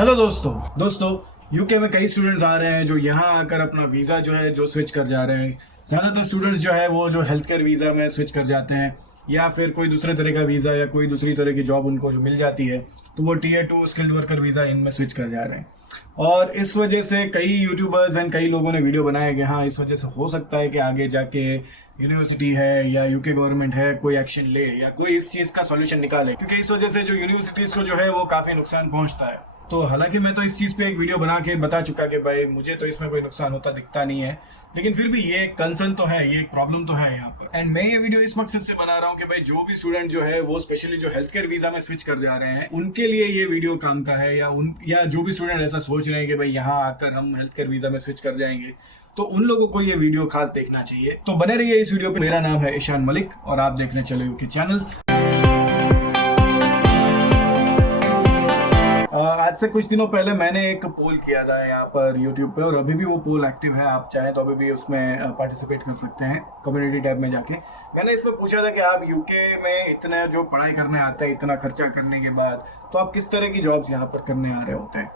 Hello दोस्तों UK में कई स्टूडेंट्स आ रहे हैं जो यहाँ आकर अपना वीज़ा जो है जो स्विच कर जा रहे हैं। ज़्यादातर स्टूडेंट्स जो है वो जो हेल्थ केयर वीज़ा में स्विच कर जाते हैं या फिर कोई दूसरे तरह का वीज़ा या कोई दूसरी तरह की जॉब उनको जो मिल जाती है तो वो Tier 2 स्किल्ड वर्कर वीज़ा इनमें स्विच कर जा रहे हैं। और इस वजह से कई यूट्यूबर्स एंड कई लोगों ने वीडियो बनाए कि हाँ, इस वजह से हो सकता है कि आगे जाके यूनिवर्सिटी है या यूके गवर्नमेंट है कोई एक्शन ले या कोई इस चीज़ का सॉल्यूशन निकाले, क्योंकि इस वजह से जो यूनिवर्सिटीज़ को जो है वो काफ़ी नुकसान पहुंचता है। तो हालांकि मैं तो इस चीज़ पे एक वीडियो बना के बता चुका कि भाई मुझे तो इसमें कोई नुकसान होता दिखता नहीं है, लेकिन फिर भी ये कंसर्न तो है, ये एक प्रॉब्लम तो है यहाँ पर। एंड मैं ये वीडियो इस मकसद से बना रहा हूँ कि भाई जो भी स्टूडेंट जो है वो स्पेशली जो हेल्थ केयर वीज़ा में स्विच कर जा रहे हैं उनके लिए ये वीडियो काम का है, या जो भी स्टूडेंट ऐसा सोच रहे हैं कि भाई यहाँ आकर हम हेल्थ केयर वीज़ा में स्विच कर जाएंगे, तो उन लोगों को ये वीडियो खास देखना चाहिए। तो बने रहिए इस वीडियो पे। मेरा नाम है ईशान मलिक और आप देखने चले यूके चैनल। आज से कुछ दिनों पहले मैंने एक पोल किया था यहाँ पर YouTube पे और अभी भी वो पोल एक्टिव है। आप चाहें तो अभी भी उसमें पार्टिसिपेट कर सकते हैं कम्युनिटी टैब में जाके। मैंने इसमें पूछा था कि आप यूके में इतने जो पढ़ाई करने आते हैं, इतना खर्चा करने के बाद, तो आप किस तरह की जॉब्स यहाँ पर करने आ रहे होते हैं।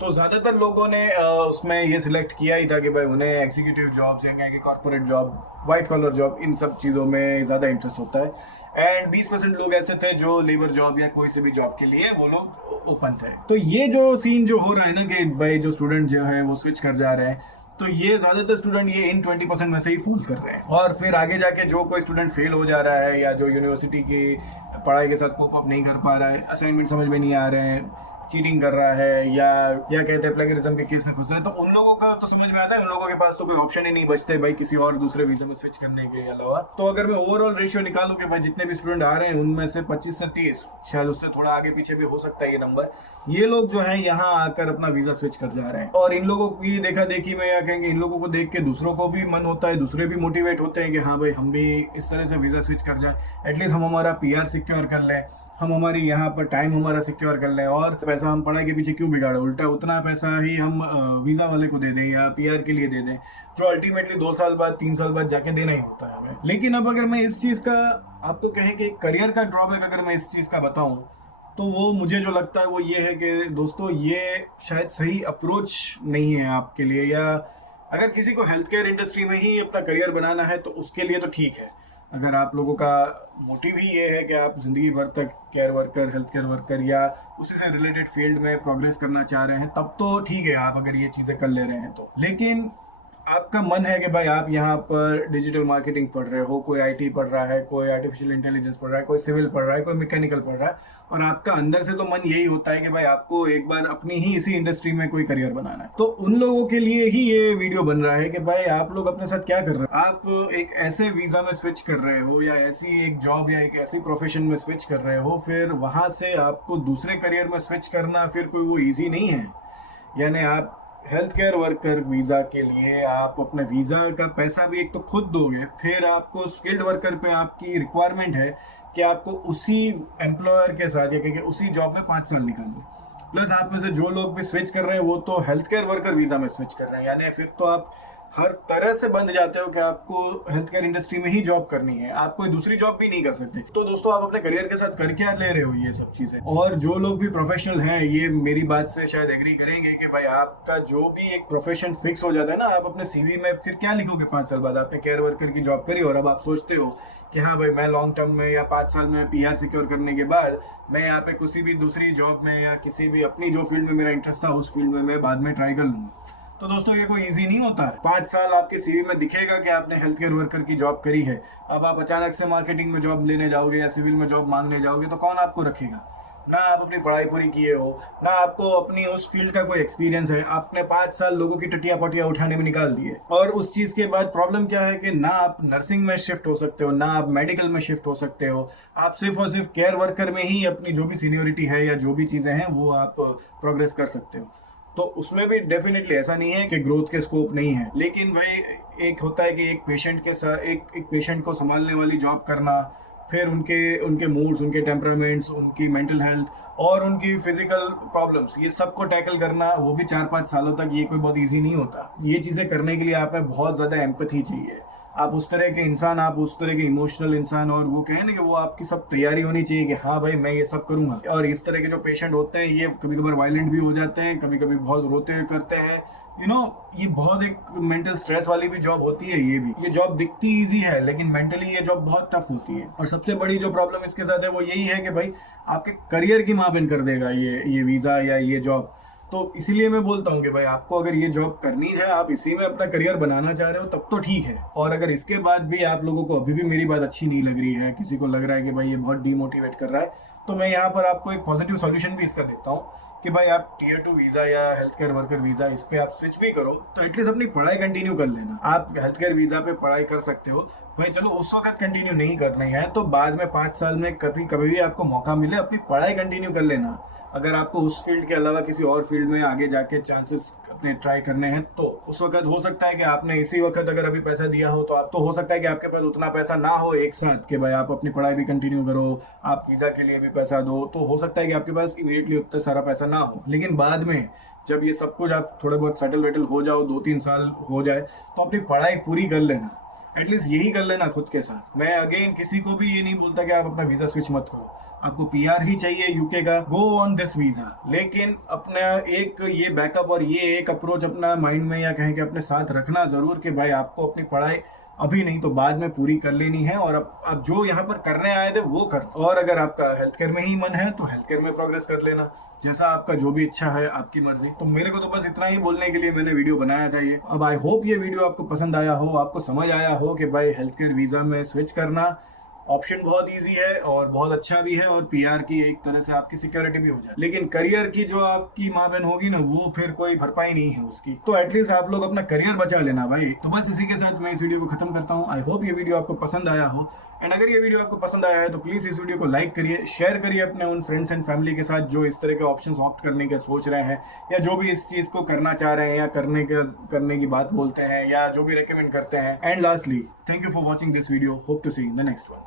तो ज़्यादातर लोगों ने उसमें ये सिलेक्ट किया ही था कि भाई उन्हें एग्जीक्यूटिव जॉब्स या कि corporate job, white collar job, इन सब चीज़ों में ज़्यादा इंटरेस्ट होता है। एंड 20% लोग ऐसे थे जो लेबर जॉब या कोई से भी जॉब के लिए वो लोग ओपन थे। तो ये जो सीन जो हो रहा है ना कि भाई जो स्टूडेंट जो है वो स्विच कर जा रहे हैं, तो ये ज़्यादातर स्टूडेंट ये इन 20% में से ही फूल कर रहे हैं। और फिर आगे जाके जो कोई स्टूडेंट फेल हो जा रहा है या जो यूनिवर्सिटी की पढ़ाई के साथ कोप अप नहीं कर पा रहा है, असाइनमेंट समझ में नहीं आ रहे हैं, चीटिंग कर रहा है या कहते हैं प्लेगरिज्म के केस में घुस रहे हैं, तो उन लोगों का तो समझ में आता है, उन लोगों के पास तो कोई ऑप्शन ही नहीं बचते भाई किसी और दूसरे वीजा में स्विच करने के अलावा। तो अगर मैं ओवरऑल रेशियो निकालूं कि भाई जितने भी स्टूडेंट आ रहे हैं उनमें से 25 से 30, शायद उससे थोड़ा आगे पीछे भी हो सकता है ये नंबर, ये लोग जो है यहाँ आकर अपना वीजा स्विच कर जा रहे हैं। और इन लोगों की देखा देखी में या कहेंगे इन लोगों को देख के दूसरों को भी मन होता है, दूसरे भी मोटिवेट होते हैं कि हाँ भाई हम भी इस तरह से वीजा स्विच कर जाए, एटलीस्ट हम हमारा PR सिक्योर कर लें, हम हमारी यहाँ पर टाइम हमारा सिक्योर कर लें, और पैसा हम पढ़ाई के पीछे क्यों बिगाड़े, उल्टा उतना पैसा ही हम वीज़ा वाले को दे दें या PR के लिए दे दें, जो अल्टीमेटली 2 साल बाद 3 साल बाद जाके देना ही होता है हमें। लेकिन अब अगर मैं इस चीज़ का, आप तो कहें कि करियर का ड्रॉबैक अगर मैं इस चीज़ का बताऊँ, तो वो मुझे जो लगता है वो ये है कि दोस्तों ये शायद सही अप्रोच नहीं है आपके लिए। या अगर किसी को हेल्थ केयर इंडस्ट्री में ही अपना करियर बनाना है तो उसके लिए तो ठीक है। अगर आप लोगों का मोटिव ही ये है कि आप ज़िंदगी भर तक care worker, health care worker या उसी से रिलेटेड फील्ड में प्रोग्रेस करना चाह रहे हैं, तब तो ठीक है आप अगर ये चीज़ें कर ले रहे हैं तो। लेकिन आपका मन है कि भाई आप यहाँ पर डिजिटल मार्केटिंग पढ़ रहे हो, कोई IT पढ़ रहा है, कोई आर्टिफिशियल इंटेलिजेंस पढ़ रहा है, कोई सिविल पढ़ रहा है, कोई मैकेनिकल पढ़ रहा है, और आपका अंदर से तो मन यही होता है कि भाई आपको एक बार अपनी ही इसी इंडस्ट्री में कोई करियर बनाना है, तो उन लोगों के लिए ही ये वीडियो बन रहा है कि भाई आप लोग अपने साथ क्या कर रहे हो। आप एक ऐसे वीज़ा में स्विच कर रहे हो या ऐसी एक जॉब या एक ऐसी प्रोफेशन में स्विच कर रहे हो, फिर वहाँ से आपको दूसरे करियर में स्विच करना फिर कोई वो ईजी नहीं है। यानी आप हेल्थ केयर वर्कर वीज़ा के लिए आप अपने वीज़ा का पैसा भी एक तो खुद दोगे, फिर आपको स्किल्ड वर्कर पे आपकी रिक्वायरमेंट है कि आपको उसी एम्प्लॉयर के साथ या उसी जॉब में 5 साल निकालने। प्लस आप में से जो लोग भी स्विच कर रहे हैं वो तो हेल्थ केयर वर्कर वीज़ा में स्विच कर रहे हैं, यानी फिर तो आप हर तरह से बंध जाते हो कि आपको हेल्थ केयर इंडस्ट्री में ही जॉब करनी है, आप कोई दूसरी जॉब भी नहीं कर सकते। तो दोस्तों आप अपने करियर के साथ कर क्या ले रहे हो ये सब चीज़ें। और जो लोग भी प्रोफेशनल हैं ये मेरी बात से शायद एग्री करेंगे कि भाई आपका जो भी एक प्रोफेशन फिक्स हो जाता है ना, आप अपने CV में फिर क्या लिखोगे 5 साल बाद आपने केयर वर्कर की जॉब करी और अब आप सोचते हो कि हाँ भाई मैं लॉन्ग टर्म में या 5 साल में PR सिक्योर करने के बाद मैं यहाँ पे किसी भी दूसरी जॉब में या किसी भी अपनी जो फील्ड में मेरा इंटरेस्ट था उस फील्ड में मैं बाद में ट्राई कर लूँगा। तो दोस्तों ये कोई इजी नहीं होता है। 5 साल आपके CV में दिखेगा कि आपने हेल्थ केयर वर्कर की जॉब करी है, अब आप अचानक से मार्केटिंग में जॉब लेने जाओगे या सिविल में जॉब मांगने जाओगे तो कौन आपको रखेगा। ना आप अपनी पढ़ाई पूरी किए हो, ना आपको अपनी उस फील्ड का कोई एक्सपीरियंस है, आपने 5 साल लोगों की टटिया पटिया उठाने में निकाल दिए। और उस चीज़ के बाद प्रॉब्लम क्या है कि ना आप नर्सिंग में शिफ्ट हो सकते हो, ना आप मेडिकल में शिफ्ट हो सकते हो, आप सिर्फ और सिर्फ केयर वर्कर में ही अपनी जो भी सीनियोरिटी है या जो भी चीज़ें हैं वो आप प्रोग्रेस कर सकते हो। तो उसमें भी डेफिनेटली ऐसा नहीं है कि ग्रोथ के स्कोप नहीं है, लेकिन भाई एक होता है कि एक पेशेंट के साथ एक पेशेंट को संभालने वाली जॉब करना, फिर उनके मूड्स, उनके टेम्परामेंट्स, उनकी मेंटल हेल्थ और उनकी फिजिकल प्रॉब्लम्स, ये सब को टैकल करना, वो भी 4-5 सालों तक, ये कोई बहुत ईजी नहीं होता। ये चीज़ें करने के लिए आप में बहुत ज़्यादा एम्पैथी चाहिए, आप उस तरह के इंसान, आप उस तरह के इमोशनल इंसान, और वो कहें ना कि वो आपकी सब तैयारी होनी चाहिए कि हाँ भाई मैं ये सब करूंगा। और इस तरह के जो पेशेंट होते हैं ये कभी कभार वायलेंट भी हो जाते हैं, कभी कभी बहुत रोते हुए करते हैं, ये बहुत एक मेंटल स्ट्रेस वाली भी जॉब होती है। ये जॉब दिखती इजी है लेकिन मेंटली ये जॉब बहुत टफ होती है। और सबसे बड़ी जो प्रॉब्लम इसके साथ है वो यही है कि भाई आपके करियर की माँ बहन कर देगा ये वीज़ा या ये जॉब। तो इसीलिए मैं बोलता हूँ कि भाई आपको अगर ये जॉब करनी है, आप इसी में अपना करियर बनाना चाह रहे हो, तब तो ठीक है। और अगर इसके बाद भी आप लोगों को अभी भी मेरी बात अच्छी नहीं लग रही है, किसी को लग रहा है कि भाई ये बहुत डीमोटिवेट कर रहा है, तो मैं यहाँ पर आपको एक पॉजिटिव सॉल्यूशन भी इसका देता हूँ कि भाई आप टीयर 2 वीज़ा या हेल्थ केयर वर्कर वीज़ा इस पे आप स्विच भी करो तो एटलीस्ट अपनी पढ़ाई कंटिन्यू कर लेना। आप हेल्थ केयर वीज़ा पे पढ़ाई कर सकते हो भाई, चलो उस वक्त कंटिन्यू नहीं करनी है तो बाद में 5 साल में कभी कभी भी आपको मौका मिले अपनी पढ़ाई कंटिन्यू कर लेना। अगर आपको उस फील्ड के अलावा किसी और फील्ड में आगे जाके चांसेस अपने ट्राई करने हैं तो उस वक्त हो सकता है कि आपने इसी वक्त अगर अभी पैसा दिया हो तो आप तो हो सकता है कि आपके पास उतना पैसा ना हो एक साथ कि भाई आप अपनी पढ़ाई भी कंटिन्यू करो, आप वीज़ा के लिए भी पैसा दो, तो हो सकता है कि आपके पास इमीडिएटली उतना सारा पैसा ना हो। लेकिन बाद में जब ये सब कुछ आप थोड़े बहुत सेटल वेटल हो जाओ, 2-3 साल हो जाए, तो अपनी पढ़ाई पूरी कर लेना, एटलीस्ट यही कर लेना खुद के साथ। मैं अगेन किसी को भी ये नहीं बोलता कि आप अपना वीज़ा स्विच मत करो, आपको पीआर ही चाहिए यूके का, गो ऑन दिस वीज़ा। लेकिन अपना एक ये बैकअप और ये एक अप्रोच अपना माइंड में या कहें कि अपने साथ रखना ज़रूर कि भाई आपको अपनी पढ़ाई अभी नहीं तो बाद में पूरी कर लेनी है, और अब जो यहाँ पर करने आए थे वो कर। और अगर आपका हेल्थ केयर में ही मन है तो हेल्थ केयर में प्रोग्रेस कर लेना, जैसा आपका जो भी इच्छा है, आपकी मर्जी। तो मेरे को तो बस इतना ही बोलने के लिए मैंने वीडियो बनाया था ये। अब आई होप ये वीडियो आपको पसंद आया हो, आपको समझ आया हो कि भाई हेल्थ केयर वीज़ा में स्विच करना ऑप्शन बहुत इजी है और बहुत अच्छा भी है, और पीआर की एक तरह से आपकी सिक्योरिटी भी हो जाए। लेकिन करियर की जो आपकी माँ बहन होगी ना, वो फिर कोई भरपाई नहीं है उसकी। तो एटलीस्ट आप लोग अपना करियर बचा लेना भाई। तो बस इसी के साथ मैं इस वीडियो को खत्म करता हूँ। आई होप ये वीडियो आपको पसंद आया हो, एंड अगर ये वीडियो आपको पसंद आया है तो प्लीज इस वीडियो को लाइक करिए, शेयर करिए अपने उन फ्रेंड्स एंड फैमिली के साथ जो इस तरह के ऑप्शंस ऑप्ट करने के सोच रहे हैं, या जो भी इस चीज को करना चाह रहे हैं या करने की बात बोलते हैं, या जो भी रेकमेंड करते हैं। And lastly, thank you for watching this video, hope to see in the next one.